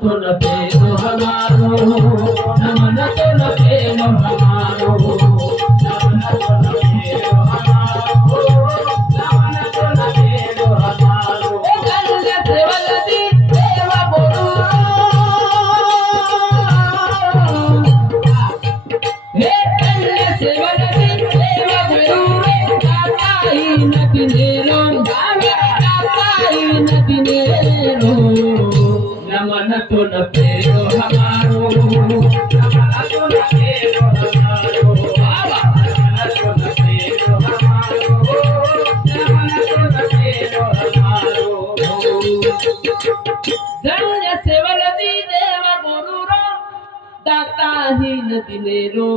तो न पेलो हमारो, नमन तो न पेलो हमारो, नमन तो न पेलो हमारो, नमन तो न पेलो हमारो। गंगा सेवलती देवा बोलू, हे गंगा सेवलती देवा बोलू, दाताई नदिनेरो, दाताई नदिनेरो, नमन तो न पेलो हमारो, नमन तो न पेलो हमारो, नमन तो न पेलो हमारो, नमन तो न पेलो हमारो। गंगा सेवलती देवा बोलूरो, दाताही नदिनेरो,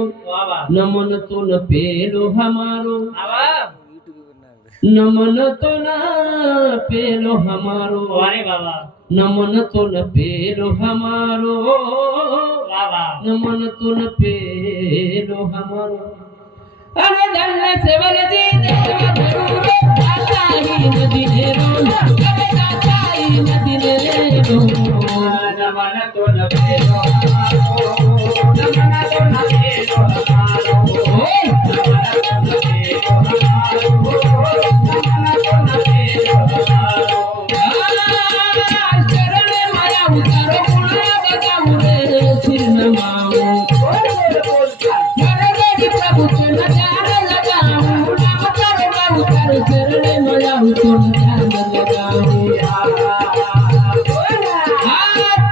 नमन तो न पेलो हमारो, नमन तो न पेलो हमारो, अरे बाबा नमन तो न पेलो हमारो, बाबा नमन तो न पेलो हमारो। अरे गंगा सेवलती देवा बोलूरो, दाताही नदिनेरो, अरे दाताही नदिनेरो, नमन तो न पेलो हमारो, नमन तो न पेलो हमारो, नमन तो न पेलो हमारो, नमन तो न पेलो हमारो। शरण माया उतारो पुण्य बताऊ रे सिर माऊ, हरे प्रभु के नजार लगाऊ, नाम तारो बाबू तारो शरण माया उतारो ध्यान लगाऊ।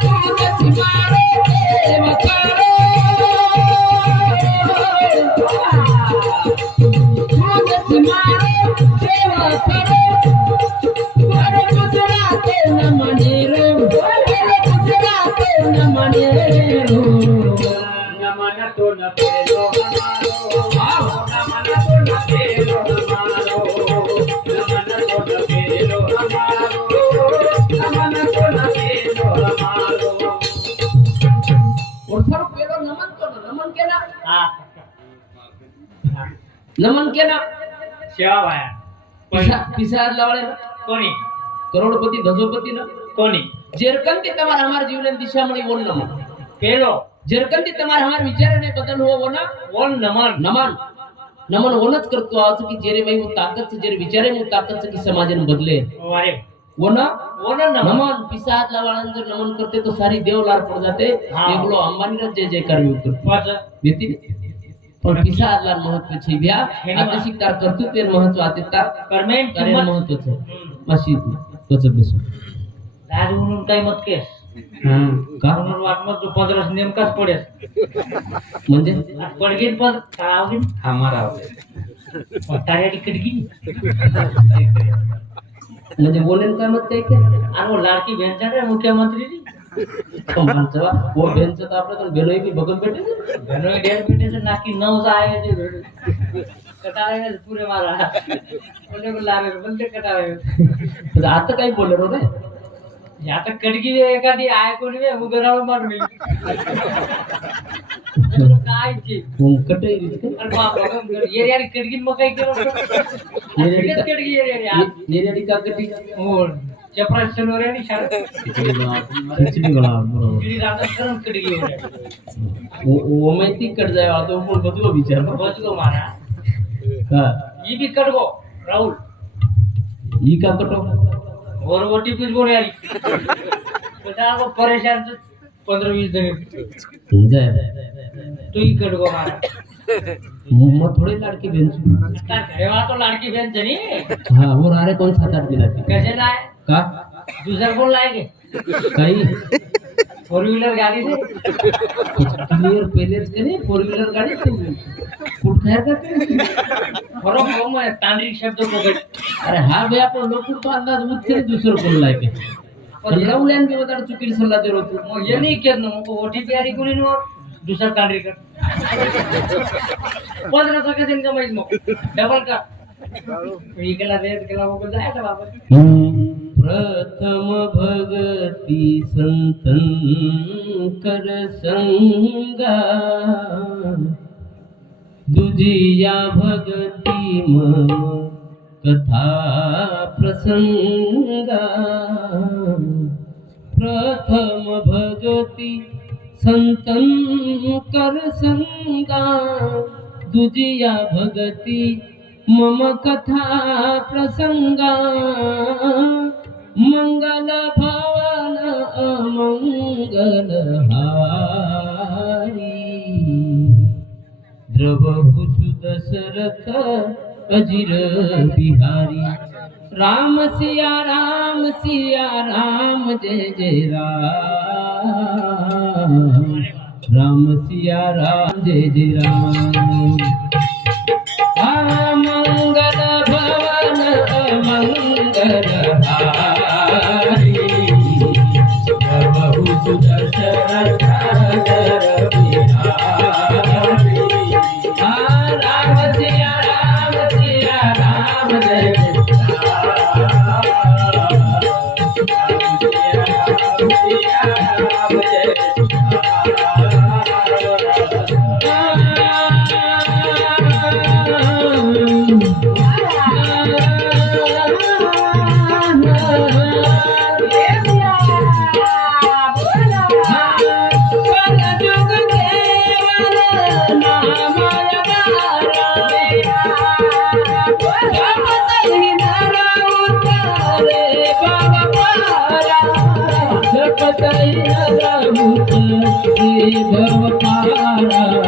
तू जति मारे देव करो, तू जति मारे देव करो, अरे गुजरात न मनेरो, अरे गुजरात न मनेरो, नमन तो न पेलो हमारो, नमन तो न पेलो हमारो, नमन तो न पेलो हमारो, नमन तो न पेलो हमारो। और पेलो नमन तो नमन केला, नमन केला शेवा बाया पिसा लावले कोणी करोडपती धजोपती ना कोणी जेरकंती તમારા हमार जीवन दिशा मળી वो नमन पेलो जेरकंती તમારા हमार विचार ने बदल हो वो ना वो नमन नमन नमन होनच करतो आज की जेरे में वो ताकत से जेरे विचारे में ताकत से की समाजन बदले अरे वो ना नमन नमन पिसाद लावाळन जर नमन करते तो सारी देवलार पड़ जाते ये बोलो अंबानी रा जय जयकार भी करते वाचा व्यक्ती पण पिसाद लार महत्व छे भ्या आतशी कार कर्तृत्व महत्व आते तार कर्मेन कार्य किंमत महत्व छे मशी तोच बेसो आज म्हणून काही मत केस का म्हणून वाटमत जो 15 नेमकाच पडेस म्हणजे पडगीन पण कावगीन हमारा तारेडी कडगी म्हणजे बोलेन काय मत काय के आणि वो लाडकी बहन रे मुख्यमंत्री जी पंचवा वो बेंच तो आपले तो बेनोई भी भगत बेटे बेनोई डेढ़ बेटे से नाकी 9 आए जे कटाळे पूरे मारा बोले को लारे बोलते कटाळे आता काही बोलले रो रे आता कडगी एखादी आय कोणी वे उगराव मार मी काय की कटई अरे बाप रे ये यार कडगी मग काय केलं ये कडगी ये यार नेरेडी का कटी हो चपरा सनोरे आणि शाळा खिचडी वाला बरोबर गिरी रात करन कडगी वो माहिती कट जाय आता कोण बदलो विचार बजलो मारा हां ई भी कटगो राहुल ई का कटो और ओटी कुछ बोले यार बता को परेशान 15-20 दिन जाय तू ही कटगो मारा मग थोड़ी लड़की बहन रेवा तो लड़की बहन जनी हाँ वो अरे कौन 7-8 दिन आती कैसे लाए का दूसरा कौन लाएंगे कहीं 4 व्हीलर गाड़ी से क्लियर पहले से नहीं 4 व्हीलर गाड़ी से फुट खैर का फरक हो मैं तांत्रिक शब्द को अरे हाँ भैया पण लोक तो अंदाज मुझसे दूसरे कोण लायके पण राहुल्यान बी वदाड चुकील सल्ला दे रोतो मग ये नहीं केत ना ओटीपी आरी कोणी नो दूसरा तांत्रिक 1500 के दिन कमाईस मग डबल का इकला दे केला वो जायचा बाबा प्रथम भगती संतन कर संगा दुजिया भगती मम कथा प्रसंगा प्रथम भगती संतन कर संगा, दुजिया भगती मम कथा प्रसंगा, मंगल भवन अमंगल हारी, द्रवभूषु दशरथ अजिर बिहारी, राम सिया राम जय जय राम, राम सिया राम जय जय राम। मंगल भवन मंगल हारी, प्रभु दशरथ बिहारी, राम सिया राम जय जय भव पारा